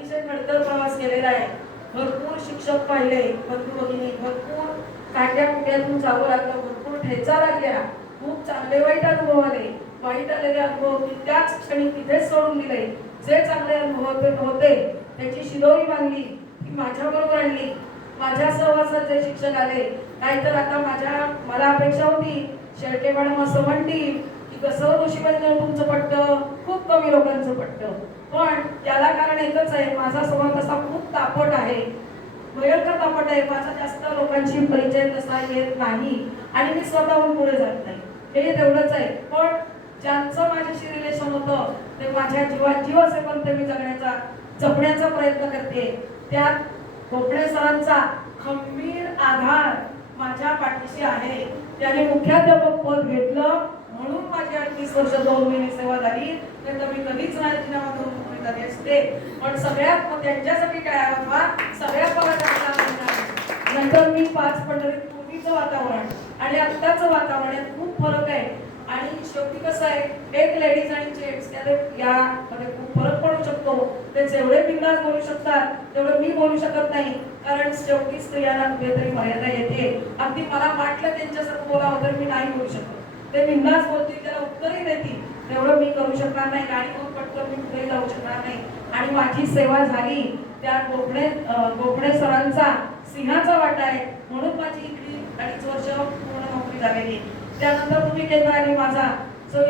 अतिशय खडतर प्रवास केलेला आहे. भरपूर शिक्षक पाहिले बंधू भगिनी भरपूर काट्या कुट्यातून जावं लागलं भरपूर ठेचा लागल्या. खूप चांगले वाईट अनुभव आले. वाईट आलेले अनुभव मी त्याच क्षणी तिथेच सोडून दिले. जे चांगले अनुभव होते- त्याची शिदोरी बांधली ती माझ्याबरोबर आणली. माझ्या सहवासात जे शिक्षक आले. नाहीतर आता माझ्या मला अपेक्षा होती शेळके मॅडम असं म्हणतील की कसं ऋषीबंधन तुमचं पटतं? कमी लोकांचं पटतं. पण त्याला कारण एकच आहे माझा स्वभाव तसा खूप तापट आहे. भयंकर तापट आहे माझा जास्त लोकांशी परिचय तसा येत नाही आणि मी स्वतःहून पुढे जात नाही. हे तेवढंच आहे. पण ज्यांचं माझ्याशी रिलेशन होतं ते माझ्या जीवात जीव असेपर्यंत मी जगण्याचा जपण्याचा प्रयत्न करते. त्यात भोपळे सरांचा खंबीर आधार माझ्या पाठीशी आहे. त्याने मुख्याध्यापक पद घेतलं म्हणून माझी अडतीस वर्ष दोन महिने सेवा झाली तर मी कधीच राजीनामा करून मोकळी झाली असते पण सगळ्यात त्यांच्यासाठी काय आवाज सगळ्यात मला नंतर मी पाच पंढरीत पूर्वीचं वातावरण आणि आत्ताचं वातावरण यात खूप फरक आहे. आणि शेवटी कसं आहे एक लेडीज आणि जेंट्स त्यात यामध्ये खूप फरक पडू शकतो. ते जेवढे बिंदास बोलू शकतात तेवढं मी बोलू शकत नाही. कारण शेवटी स्त्रियांना कुठेतरी मर्यादा येते. अगदी मला वाटलं त्यांच्यासारखं बोलावं तर मी नाही बोलू शकत. ते बिंदास बोलतील त्याला उत्तरही देतील. तेवढं मी करू शकणार नाही. गाडी मग पटकन मी कुठेही जाऊ शकतो आणि माझी सेवा झाली. त्या गोपणे अं, गोपणे सरांचा सिंहाचा वाटा आहे. म्हणून माझी इकडे अडीच वर्ष पूर्ण नोकरी झालेली त्यानंतर तुम्ही केंद्र आणि माझा जो